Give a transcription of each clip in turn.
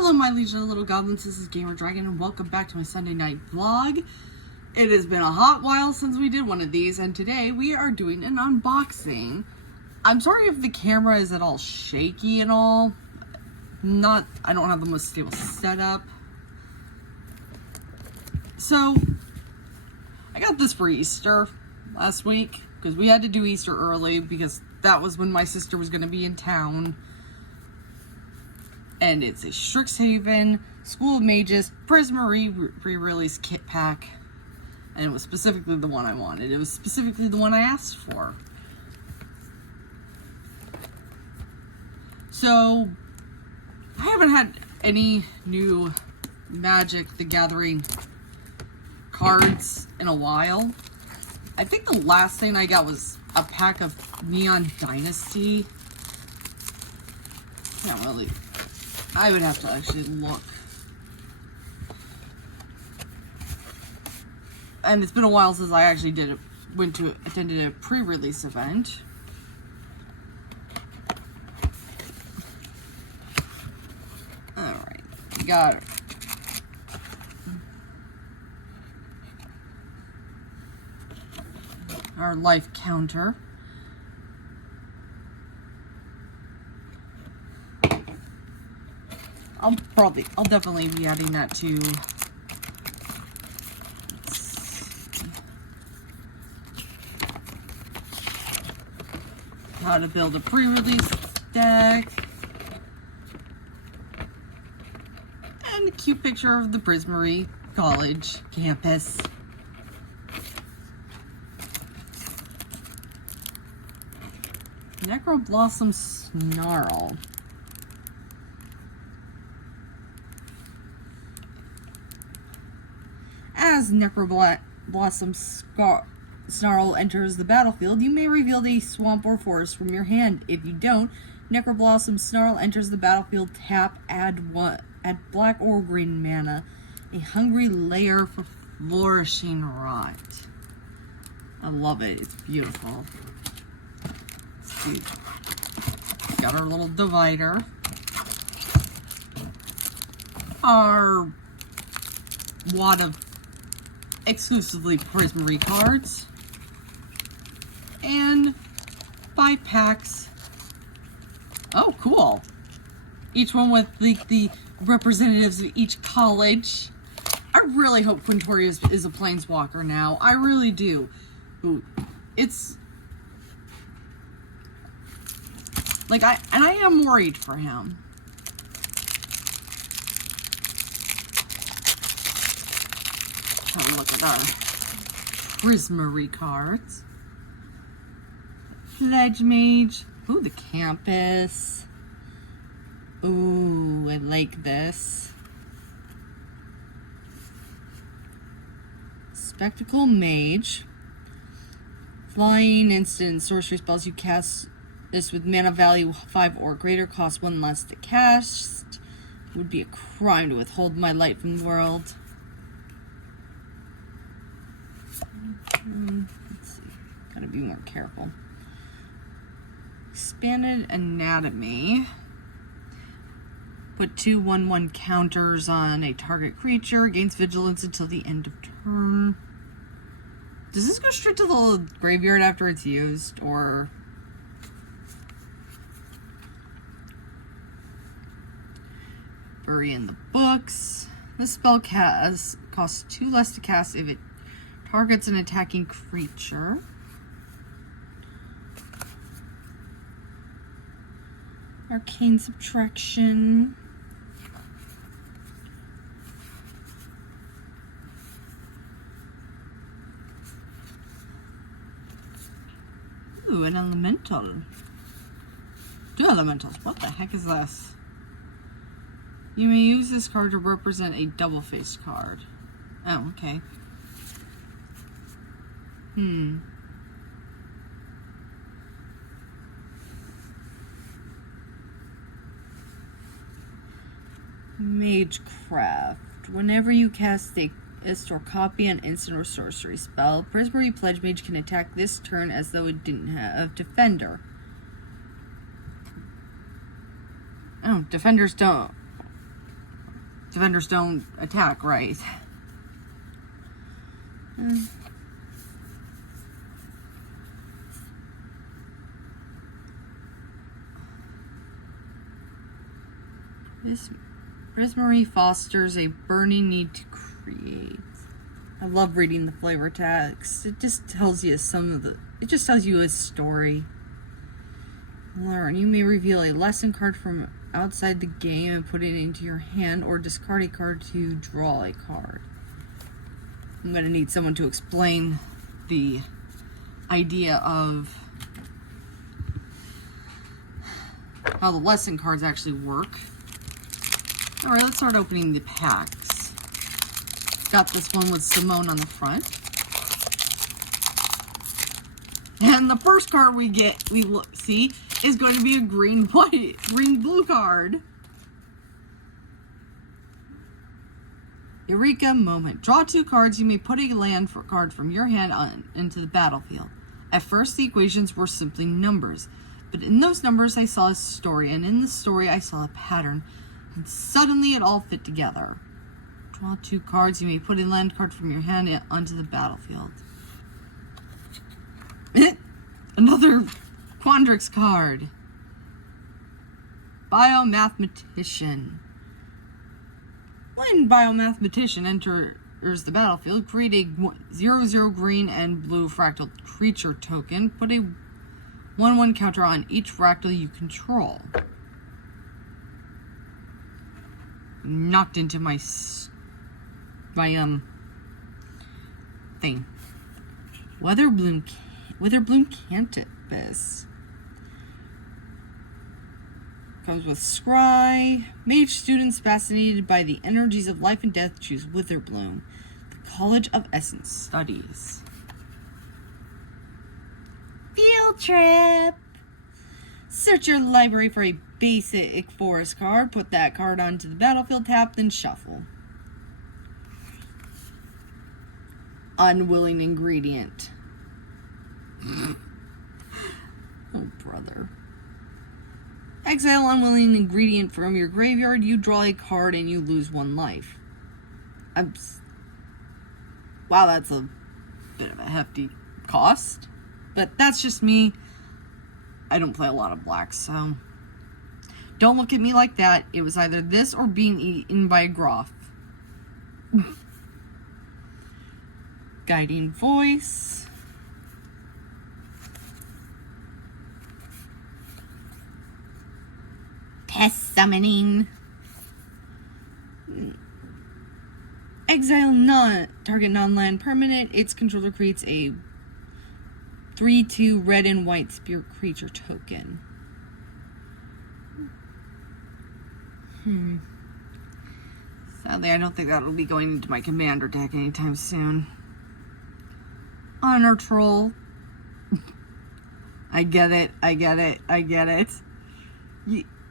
Hello, my legion of little goblins. This is Gamer Dragon, and welcome back to my Sunday night vlog. It has been a hot while since we did one of these, and today we are doing an unboxing. I'm sorry if the camera is at all shaky and all. I don't have the most stable setup. So, I got this for Easter last week, because we had to do Easter early, because that was when my sister was going to be in town. And it's a Strixhaven School of Mages Prismari pre-release kit pack. And it was specifically the one I wanted. It was specifically the one I asked for. So, I haven't had any new Magic the Gathering cards in a while. I think the last thing I got was a pack of Neon Dynasty. Not really. I would have to actually look. And it's been a while since I actually attended a pre-release event. Alright, we got our life counter. I'll definitely be adding that to how to build a pre-release deck. And a cute picture of the Prismari College campus. Necroblossom Snarl. As Necroblossom Snarl enters the battlefield, you may reveal a swamp or forest from your hand. If you don't, Necroblossom Snarl enters the battlefield, tap, add black or green mana. A hungry lair for flourishing rot. I love it. It's beautiful. Let's see. Got our little divider. Our wad of exclusively Prismari cards, and 5 packs. Oh, cool. Each one with the representatives of each college. I really hope Quintori is a planeswalker now. I really do. Ooh, it's like I am worried for him. Look at our Prismari cards. Pledge Mage. Ooh, the campus. Ooh, I like this. Spectacle Mage. Flying instant sorcery spells you cast this with mana value 5 or greater, cost 1 less to cast. It would be a crime to withhold my light from the world. Let's see. Gotta be more careful. Expanded Anatomy. Put 2 1/1 counters on a target creature. Gains vigilance until the end of turn. Does this go straight to the graveyard after it's used, or? Bury in the books. This spell costs 2 less to cast if it targets an attacking creature. Arcane Subtraction. Ooh, an elemental. 2 elementals. What the heck is this? You may use this card to represent a double-faced card. Oh, okay. Magecraft. Whenever you cast a or copy an instant or sorcery spell, Prismari Pledge Mage can attack this turn as though it didn't have Defender. Oh, Defenders don't. defenders don't attack, right? This Prismari fosters a burning need to create. I love reading the flavor text. It just tells you it just tells you a story. Learn. You may reveal a lesson card from outside the game and put it into your hand, or discard a card to draw a card. I'm going to need someone to explain the idea of how the lesson cards actually work. Alright, let's start opening the packs. Got this one with Simone on the front. And the first card we see is going to be a green-blue card. Eureka moment. Draw 2 cards. You may put a land card from your hand into the battlefield. At first, the equations were simply numbers. But in those numbers, I saw a story. And in the story, I saw a pattern. And suddenly, it all fit together. Draw 2 cards. You may put a land card from your hand onto the battlefield. Another Quandrix card. Biomathematician. When Biomathematician enters the battlefield, create a 0/0 green and blue fractal creature token. Put a 1/1 counter on each fractal you control. Knocked into my thing. Witherbloom Cantabus. Comes with Scry. Mage students fascinated by the energies of life and death choose Witherbloom. The College of Essence Studies. Field trip! Search your library for a basic forest card. Put that card onto the battlefield, tap, then shuffle. Unwilling ingredient. Oh, brother. Exile unwilling ingredient from your graveyard. You draw a card and you lose 1 life. Wow, that's a bit of a hefty cost. But that's just me. I don't play a lot of black, so don't look at me like that. It was either this or being eaten by a Groff. Guiding voice. Test summoning. Exile target non-land permanent. Its controller creates a 3/2 red and white spirit creature token. Sadly, I don't think that'll be going into my commander deck anytime soon. Honor Troll. I get it.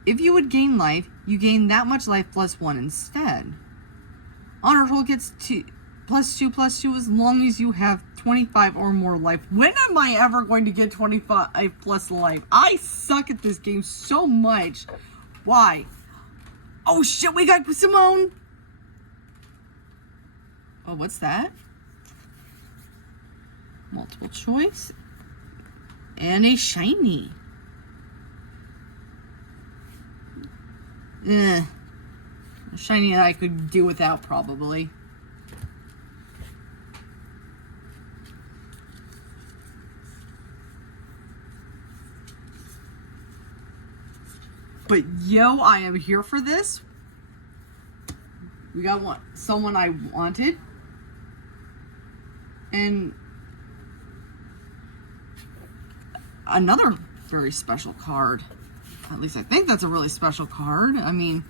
If you would gain life, you gain that much life plus 1 instead. Honor Troll gets +2/+2 as long as you have 25 or more life. When am I ever going to get 25 plus life? I suck at this game so much. Why? Oh shit, we got Simone! Oh, what's that? Multiple choice. And a shiny. A shiny that I could do without, probably. But yo, I am here for this. We got someone I wanted. And another very special card. At least I think that's a really special card. I mean,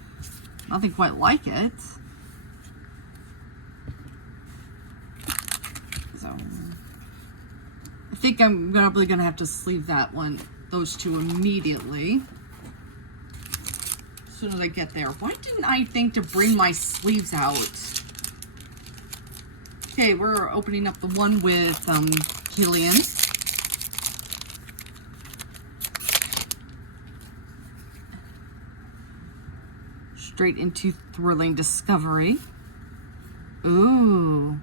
nothing quite like it. So I think I'm probably gonna have to sleeve those 2 immediately. As soon as I get there. Why didn't I think to bring my sleeves out? Okay, we're opening up the one with Killian. straight into thrilling discovery. Ooh.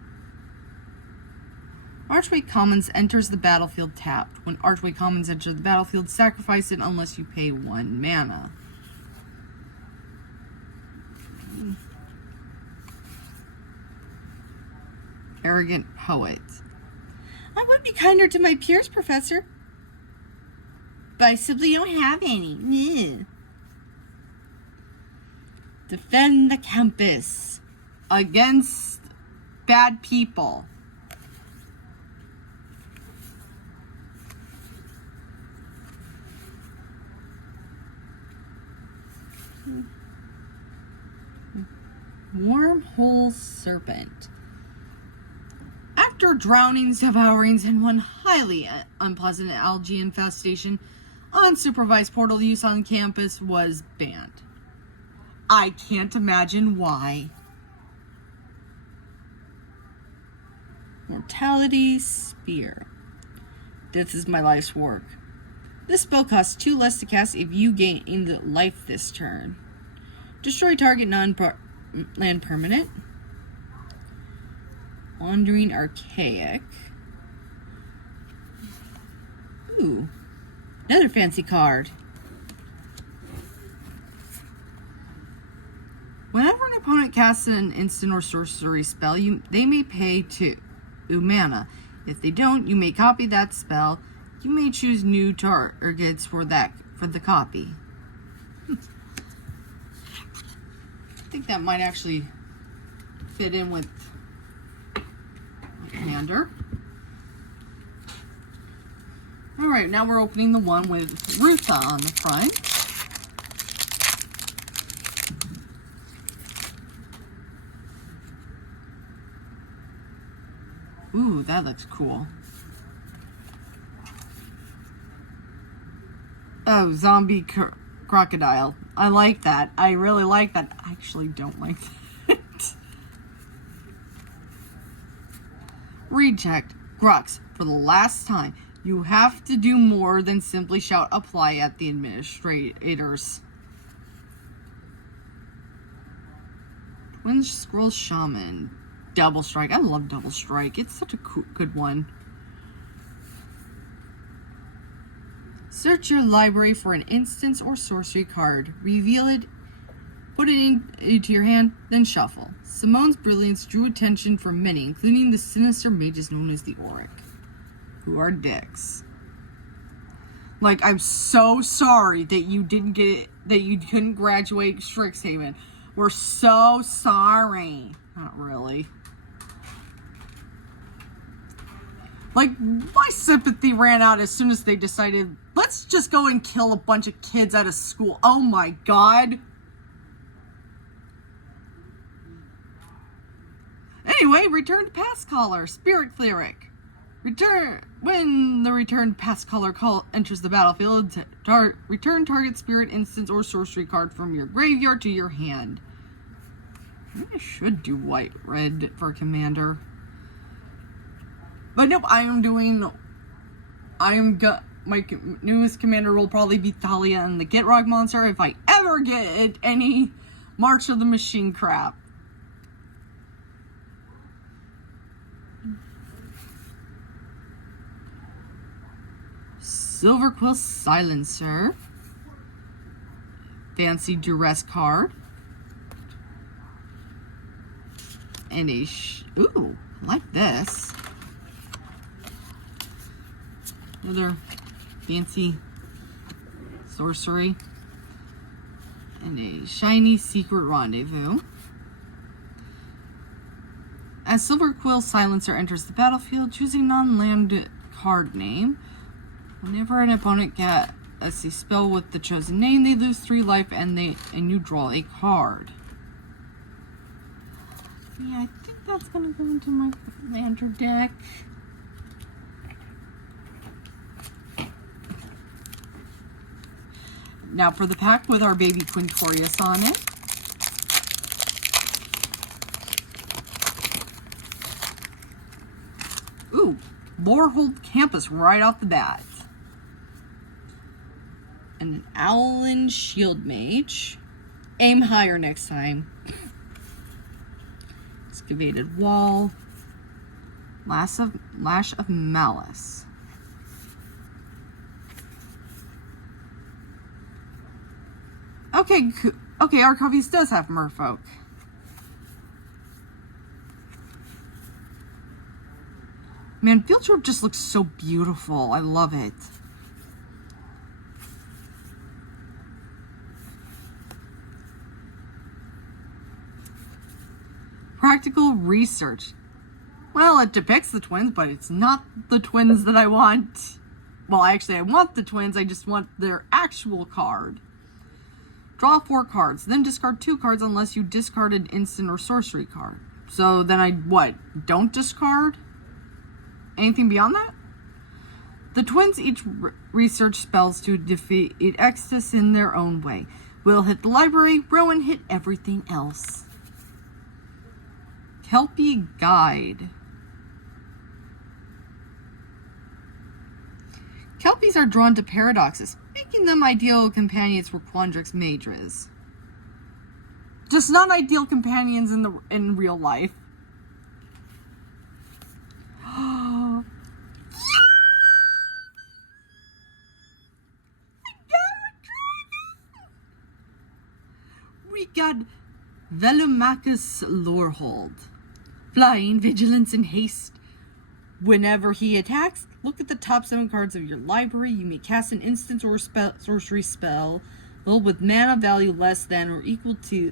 Archway Commons enters the battlefield tapped. When Archway Commons enter the battlefield, sacrifice it unless you pay 1 mana. Arrogant Poet. I would be kinder to my peers, Professor, but I simply don't have any. Ugh. Defend the campus against bad people. Wormhole Serpent. After drownings, devourings, and one highly unpleasant algae infestation, unsupervised portal use on campus was banned. I can't imagine why. Mortality Spear. This is my life's work. This spell costs 2 less to cast if you gain life this turn. Destroy target non-land permanent. Wandering Archaic. Ooh. Another fancy card. Whenever an opponent casts an instant or sorcery spell, they may pay 2 mana. If they don't, you may copy that spell. You may choose new targets for the copy. I think that might actually fit in with Commander. Alright, now we're opening the one with Rutha on the front. Ooh, that looks cool. Oh, zombie crocodile. I like that. I really like that. I actually don't like that. Reject. Grux, for the last time, you have to do more than simply shout apply at the administrators. Twin Scroll Shaman. Double Strike. I love Double Strike. It's such a good one. Search your library for an instance or sorcery card. Reveal it, put it into your hand, then shuffle. Simone's brilliance drew attention from many, including the sinister mages known as the Auric, who are dicks. Like, I'm so sorry that you couldn't graduate Strixhaven. We're so sorry. Not really. Like, my sympathy ran out as soon as they decided, let's just go and kill a bunch of kids out of school. Oh my god. Anyway, returned past caller, Spirit Cleric. When the returned past caller enters the battlefield, return target spirit, instance, or sorcery card from your graveyard to your hand. Maybe I should do white-red for Commander. But nope, my newest commander will probably be Thalia and the Gitrog monster if I ever get any March of the Machine crap. Silverquill Silencer. Fancy Duress card. And a ooh, I like this. Another fancy sorcery. And a shiny secret rendezvous. As Silverquill Silencer enters the battlefield, choosing non-land card name. Whenever an opponent gets a spell with the chosen name, they lose 3 life and you draw a card. Yeah, I think that's gonna go into my Commander deck. Now for the pack with our baby Quintorius on it. Ooh, Lorehold Campus right off the bat. And an Owlin Shield Mage. Aim higher next time. Excavated wall. Lash of malice. Okay, Arcovius does have merfolk. Man, Field Trip just looks so beautiful. I love it. Practical research. Well, it depicts the twins, but it's not the twins that I want. Well, actually, I want the twins. I just want their actual card. Draw 4 cards, then discard 2 cards unless you discard an instant or sorcery card. So then I, don't discard? Anything beyond that? The twins each research spells to defeat Extus in their own way. Will hit the library, Rowan hit everything else. Kelpie Guide. Kelpies are drawn to paradoxes, making them ideal companions for Quandrix Mages. Just not ideal companions in real life. We got Velomachus Lorehold. Flying, vigilance, and haste. Whenever he attacks, look at the top 7 cards of your library. You may cast an instant or sorcery spell with mana value less than or equal to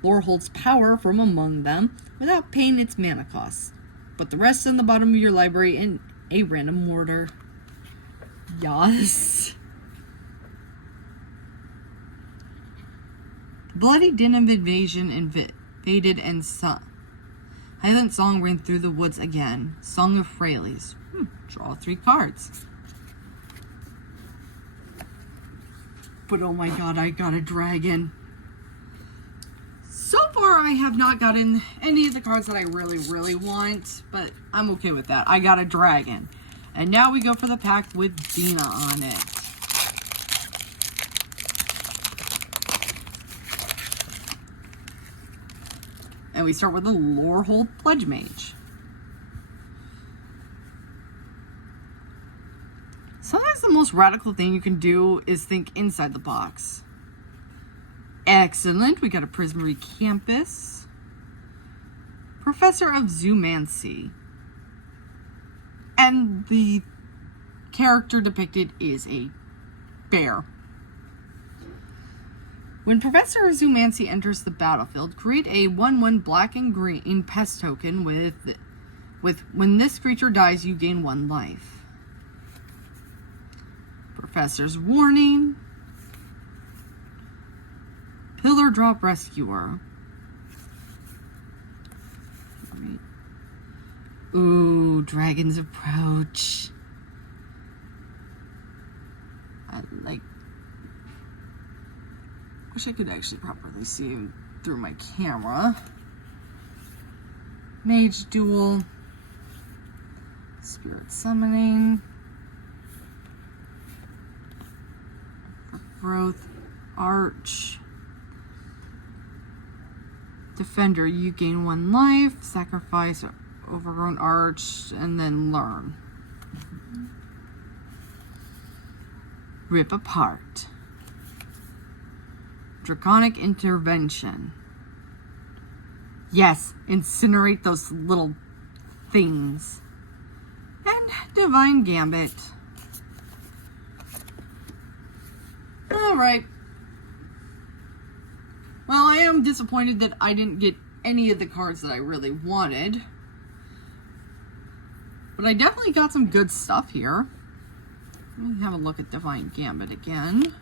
Lorehold's power from among them without paying its mana cost. Put the rest on the bottom of your library in a random order. Yes. Bloody din of invasion invaded and Highland Song ran through the woods again. Song of Freyleys. Draw 3 cards. But oh my god, I got a dragon. So far, I have not gotten any of the cards that I really, really want, but I'm okay with that. I got a dragon. And now we go for the pack with Dina on it. And we start with the Lorehold Pledge Mage. Sometimes the most radical thing you can do is think inside the box. Excellent. We got a Prismari Campus. Professor of Zoomancy. And the character depicted is a bear. When Professor of Zoomancy enters the battlefield, create a 1/1 black and green pest token with when this creature dies, you gain 1 life. Professor's Warning. Pillar Drop Rescuer. Ooh, Dragon's Approach. Wish I could actually properly see him through my camera. Mage Duel. Spirit Summoning. Growth Arch. Defender, you gain 1 life. Sacrifice Overgrown Arch, and then learn. Rip Apart. Draconic Intervention. Yes, incinerate those little things. And Divine Gambit. Alright. Well, I am disappointed that I didn't get any of the cards that I really wanted. But I definitely got some good stuff here. Let me have a look at Divine Gambit again.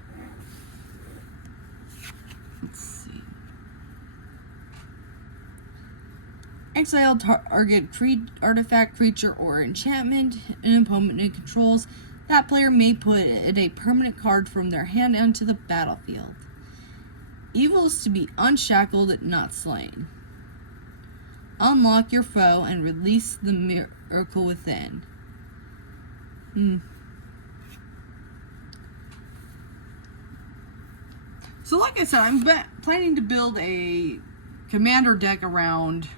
Let's see. Exile target artifact, creature, or enchantment an opponent controls. That player may put a permanent card from their hand onto the battlefield. Evil is to be unshackled, not slain. Unlock your foe and release the miracle within. So like I said, I'm planning to build a commander deck around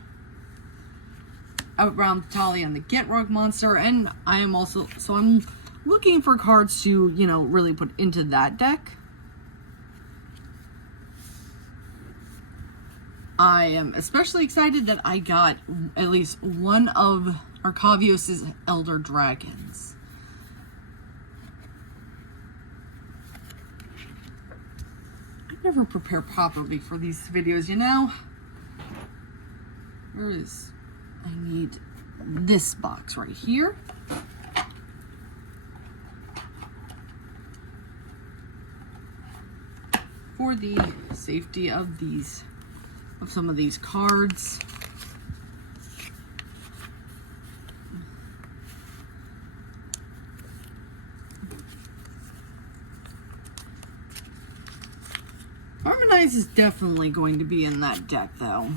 Talia and the Get Rug monster, and I am also, so I'm looking for cards to, you know, really put into that deck. I am especially excited that I got at least one of Arcavios' Elder Dragons. I never prepare properly for these videos, you know? Where is... I need this box right here. For the safety of these, of some of these cards. Harmonize is definitely going to be in that deck, though.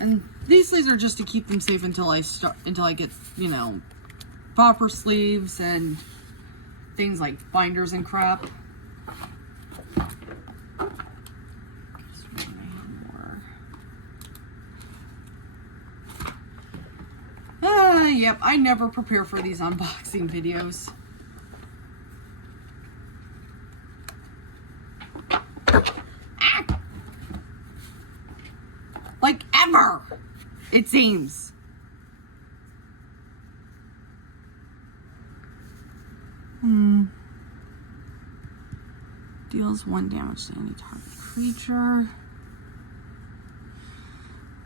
And these sleeves are just to keep them safe until I get, you know, proper sleeves and things like binders and crap. Yep, I never prepare for these unboxing videos. Like ever, it seems. Deals 1 damage to any target creature.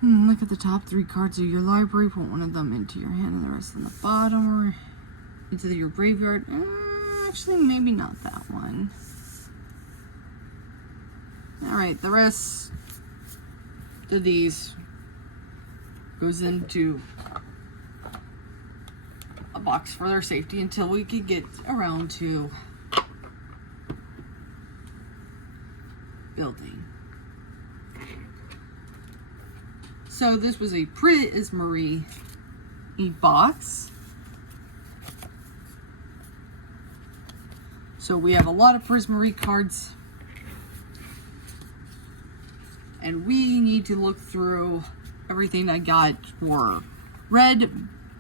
Look at the top 3 cards of your library. Put one of them into your hand and the rest in the bottom or into your graveyard. Actually, maybe not that one. Alright, the rest of these goes into a box for their safety until we could get around to building. So this was a Prismari box. So we have a lot of Prismari cards. And we need to look through everything I got for red,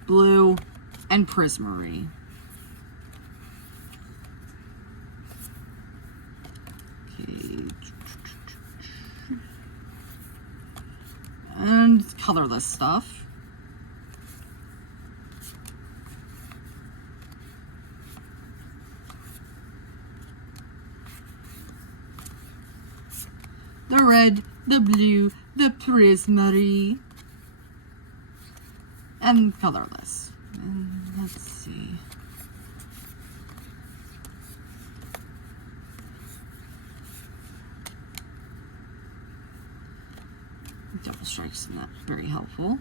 blue, and Prismari. Okay. And colorless stuff. The red, the blue, the Prismari, and colorless. And let's see. Double strikes in that, very helpful.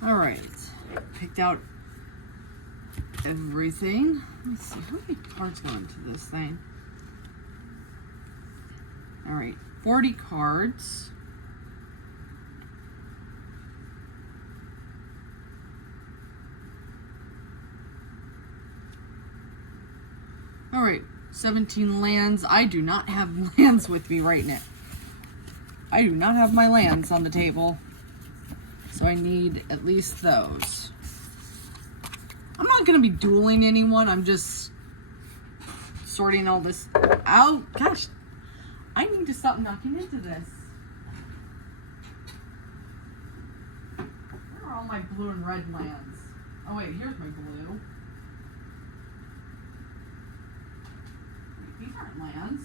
Alright, picked out everything. Let's see, how many cards go into this thing? Alright, 40 cards. Alright, 17 lands. I do not have lands with me right now. I do not have my lands on the table. So I need at least those. I'm not going to be dueling anyone. I'm just sorting all this out. Gosh, I need to stop knocking into this. Where are all my blue and red lands? Oh wait, here's my blue. Wait, these aren't lands.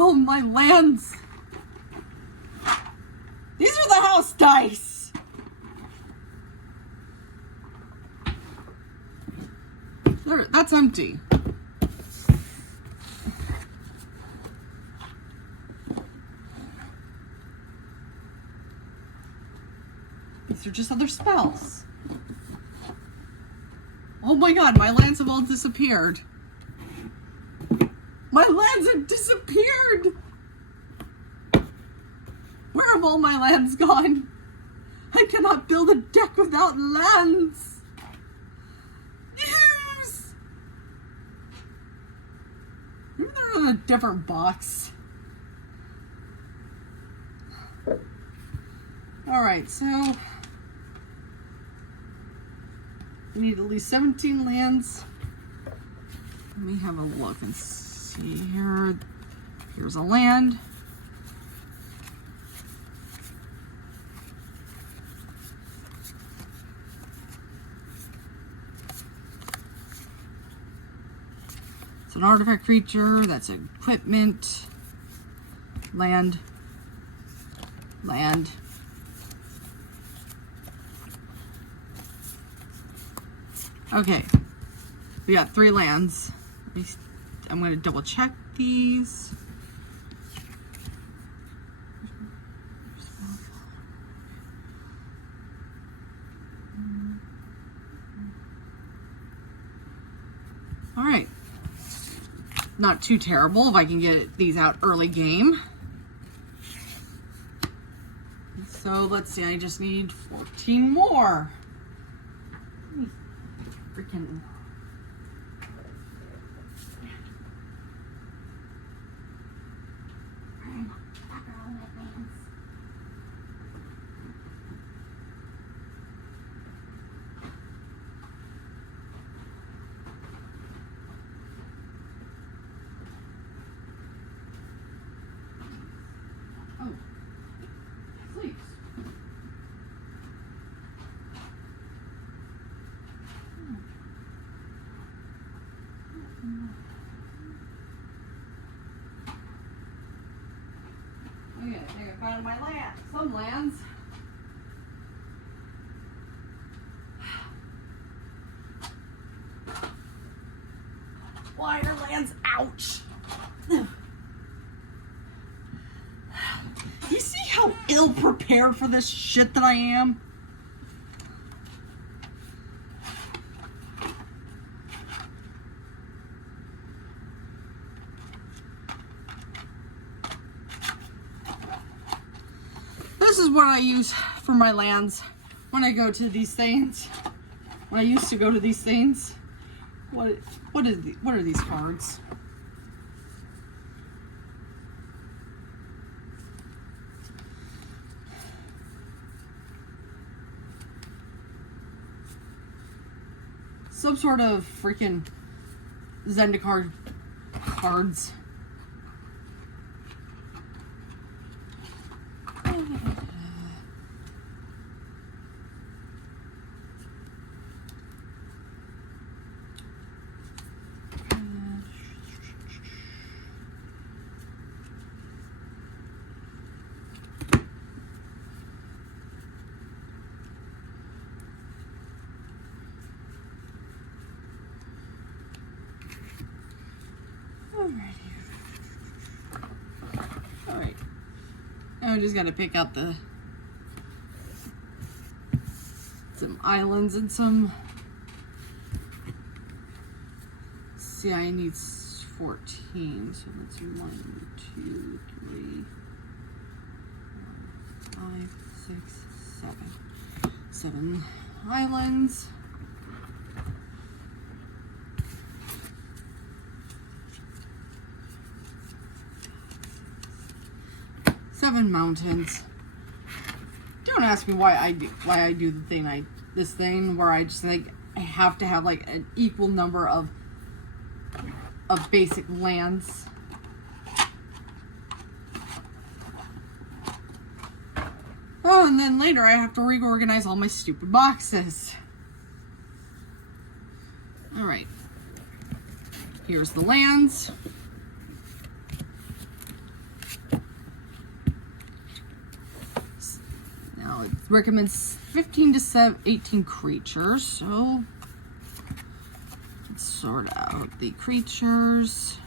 all my lands? These are the house dice. There, that's empty. These are just other spells. Oh my god, my lands have all disappeared. My lands have disappeared! Where have all my lands gone? I cannot build a deck without lands! Yes! Maybe they're in a different box. Alright, so I need at least 17 lands. Let me have a look and see here. Here's a land. It's an artifact creature. That's equipment. Land. Land. Okay, we got 3 lands. I'm going to double check these. All right, not too terrible if I can get these out early game. So let's see, I just need 14 more. Freaking oh, sleeps. Okay, I think I found my land. Some lands. Wire lands. Ouch. You see how ill prepared for this shit that I am? This is what I use for my lands when I go to these things. When I used to go to these things. What are these cards? Some sort of freaking Zendikar cards. Alright. Now I just gotta pick out some islands and some. See, I need 14, so that's 1, 2, 3, 4, 5, 6, 7. 7 islands. Seven mountains. Don't ask me why I do this thing where I just think I have to have like an equal number of basic lands. Oh, and then later I have to reorganize all my stupid boxes. Alright. Here's the lands. recommends 15 to 18 creatures. So let's sort out the creatures.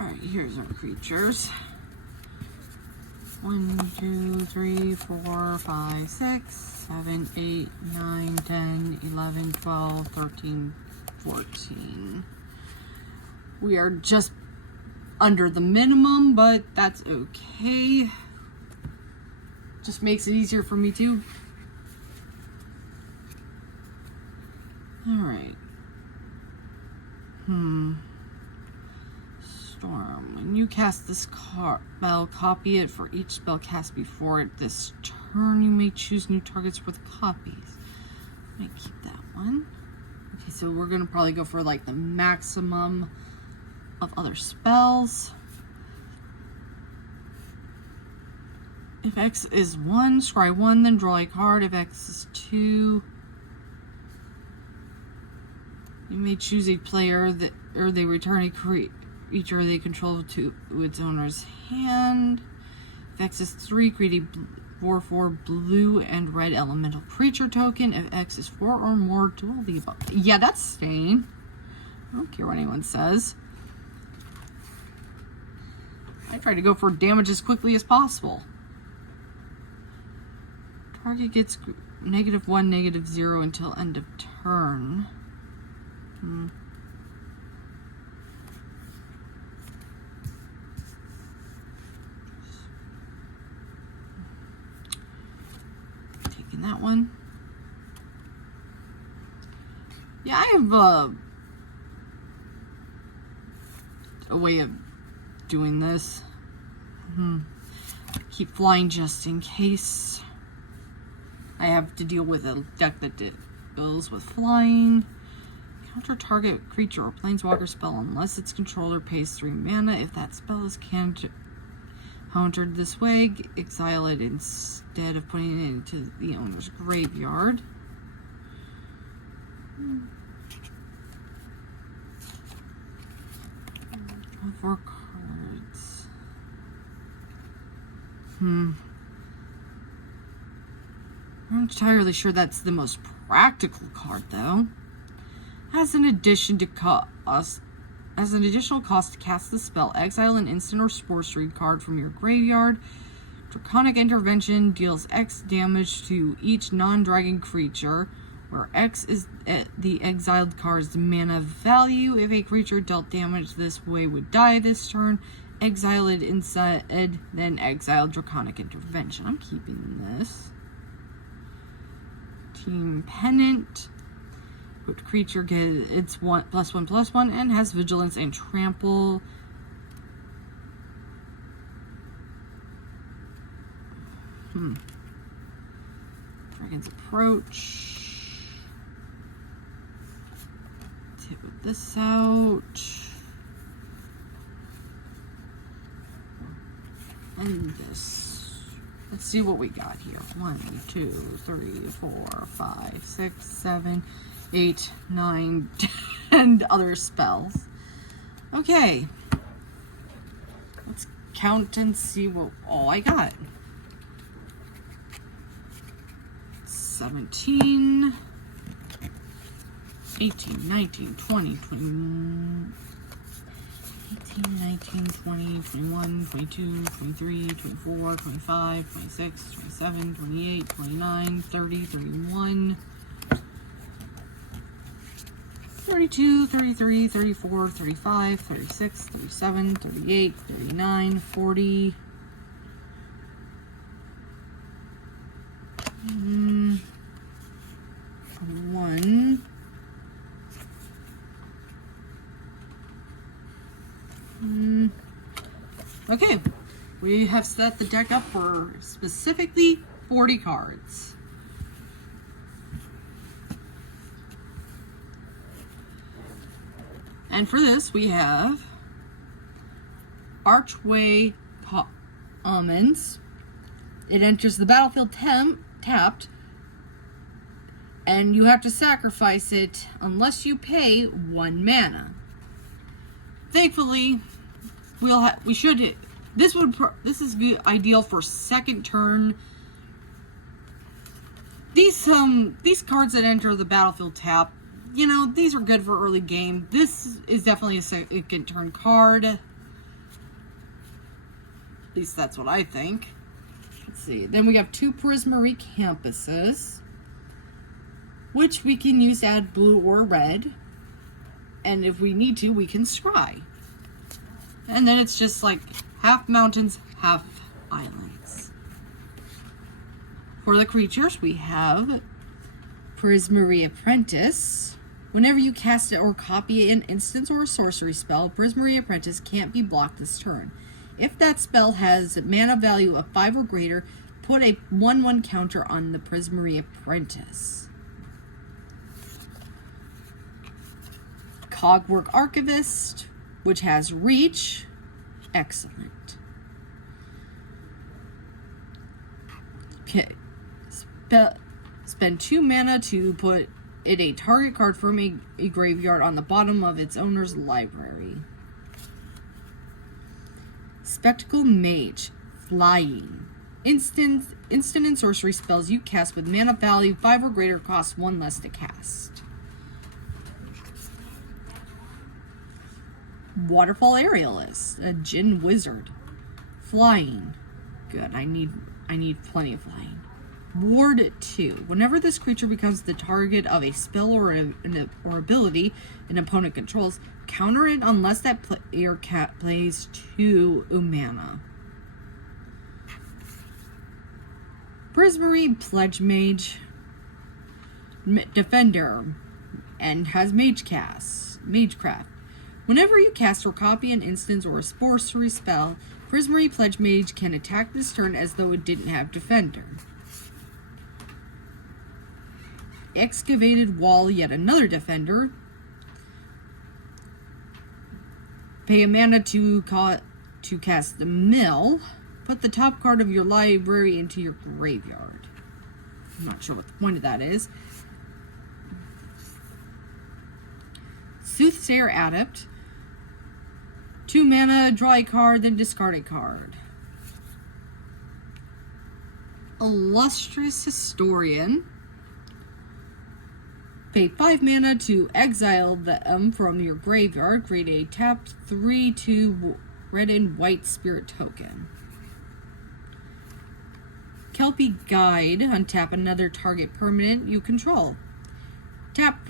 Alright, here's our creatures. 1, 2, 3, 4, 5, 6, 7, 8, 9, 10, 11, 12, 13, 14. We are just under the minimum, but that's okay. Just makes it easier for me too. Alright. Storm. When you cast this spell, copy it for each spell cast before it this turn. You may choose new targets with copies. I might keep that one. Okay, so we're gonna probably go for like the maximum of other spells. If X is 1, scry 1, then draw a card. If X is 2, you may choose a player that, or they return a creature they control to its owner's hand. If X is 3, create a 4/4 blue and red elemental creature token. If X is 4 or more, do all the above. Yeah, that's staying. I don't care what anyone says. I try to go for damage as quickly as possible. Target gets -1, -0 until end of turn. Taking that one. Yeah, I have a way of doing this. Keep flying just in case I have to deal with a deck that deals with flying. Counter target creature or planeswalker spell unless its controller pays 3 mana. If that spell is countered this way, exile it instead of putting it into the owner's graveyard. 4 cards. I'm not entirely sure that's the most practical card, though. As an additional cost to cast the spell, exile an instant or sorcery card from your graveyard. Draconic Intervention deals X damage to each non-dragon creature, where X is the exiled card's mana value. If a creature dealt damage this way would die this turn, exile it instead, then exile Draconic Intervention. I'm keeping this. Team Pennant. Which creature gets its +1/+1 and has vigilance and trample. Dragon's Approach. Let's hit this out. And this. Let's see what we got here. 1, 2, 3, 4, 5, 6, 7, 8, 9, 10 other spells. Okay. Let's count and see what all I got. 17, 18, 19, 20, 21, 18, 19, 20, 21, 22, 23, 24, 25, 26, 27, 28, 29, 30, 31, 32, 33, 34, 35, 36, 37, 38, 39, 40, 1. Okay, we have set the deck up for specifically 40 cards. And for this, we have Archway Almonds. It enters the battlefield tapped, and you have to sacrifice it unless you pay 1 mana. Thankfully, this is ideal for second turn. These cards that enter the battlefield tap, you know, these are good for early game. This is definitely a second turn card. At least that's what I think. Let's see. Then we have 2 Prismari Campuses, which we can use to add blue or red. And if we need to, we can scry. And then it's just like half mountains, half islands. For the creatures, we have Prismari Apprentice. Whenever you cast it or copy an instance or a sorcery spell, Prismari Apprentice can't be blocked this turn. If that spell has mana value of 5 or greater, put a 1/1 counter on the Prismari Apprentice. Cogwork Archivist, which has reach. Excellent. Okay. Spend 2 mana to put a target card from a graveyard on the bottom of its owner's library. Spectacle Mage, Flying. Instant and sorcery spells you cast with mana value 5 or greater cost 1 less to cast. Waterfall Aerialist, a Djinn Wizard. Flying. Good, I need plenty of flying. Ward 2. Whenever this creature becomes the target of a spell or ability an opponent controls, counter it unless that player plays 2 mana. Prismari Pledge Mage, Defender, and has Magecraft. Whenever you cast or copy an instance or a sorcery spell, Prismari Pledge Mage can attack this turn as though it didn't have Defender. Excavated Wall, yet another Defender. Pay a mana to cast the Mill. Put the top card of your library into your graveyard. I'm not sure what the point of that is. Soothsayer Adept. 2 mana, draw a card, then discard a card. Illustrious Historian. Pay 5 mana to exile them from your graveyard. Create a tapped 3/2 red and white spirit token. Kelpie Guide. Untap another target permanent you control. Tap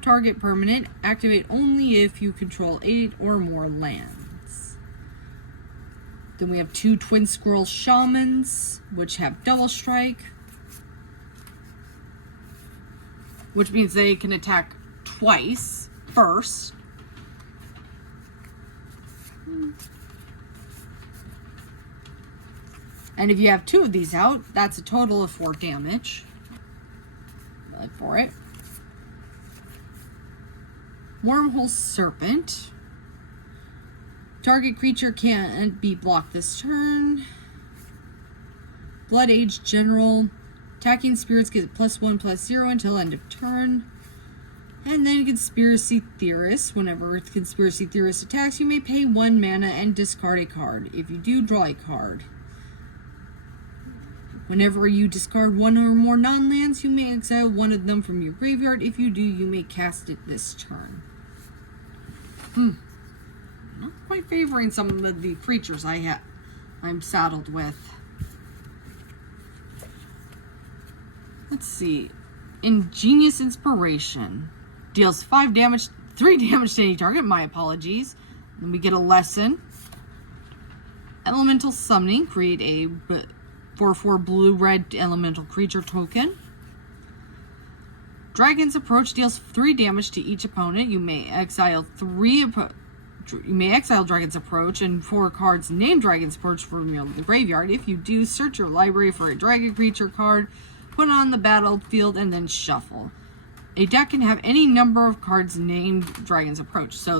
target permanent. Activate only if you control 8 or more lands. Then we have 2 Twin Squirrel Shamans, which have double strike, which means they can attack twice first. And if you have 2 of these out, that's a total of 4 damage. For it. Wormhole Serpent. Target creature can't be blocked this turn. Blood Age General. Attacking spirits get +1/+0 until end of turn. And then Conspiracy Theorist. Whenever Conspiracy Theorist attacks, you may pay 1 mana and discard a card. If you do, draw a card. Whenever you discard 1 or more non-lands, you may exile 1 of them from your graveyard. If you do, you may cast it this turn. Not quite favoring some of the creatures I'm saddled with. Let's see. Ingenious Inspiration. Deals 3 damage to any target. My apologies. Then we get a lesson. Elemental Summoning. Create a 4/4 blue-red elemental creature token. Dragon's Approach deals 3 damage to each opponent. You may exile Dragon's Approach and 4 cards named Dragon's Approach from your graveyard. If you do, search your library for a dragon creature card, put it on the battlefield, and then shuffle. A deck can have any number of cards named Dragon's Approach. So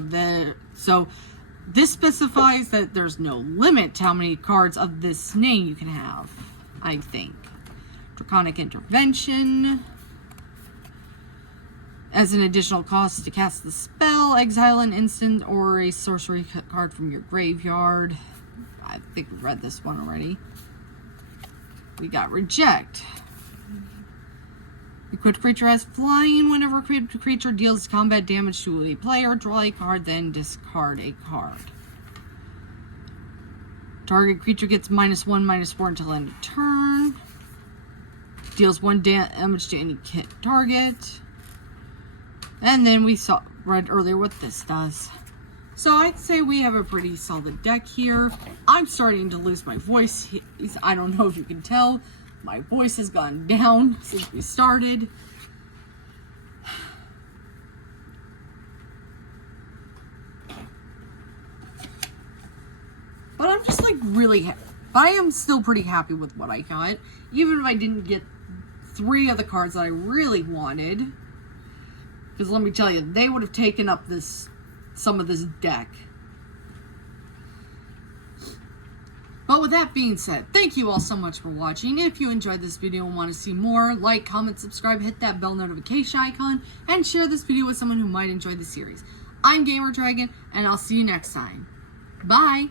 this specifies that there's no limit to how many cards of this name you can have, I think. Draconic Intervention. As an additional cost to cast the spell, exile an instant or a sorcery card from your graveyard. I think we read this one already. We got Reject. Equipped creature has flying. Whenever a creature deals combat damage to a player, draw a card, then discard a card. Target creature gets -1/-4 until end of turn. Deals 1 damage to any hit target. And then we read earlier what this does. So I'd say we have a pretty solid deck here. I'm starting to lose my voice. I don't know if you can tell. My voice has gone down since we started. But I'm just like really I am still pretty happy with what I got. Even if I didn't get 3 of the cards that I really wanted. Because let me tell you, they would have taken up some of this deck. But with that being said, thank you all so much for watching. If you enjoyed this video and want to see more, like, comment, subscribe, hit that bell notification icon, and share this video with someone who might enjoy the series. I'm Gamer Dragon, and I'll see you next time. Bye!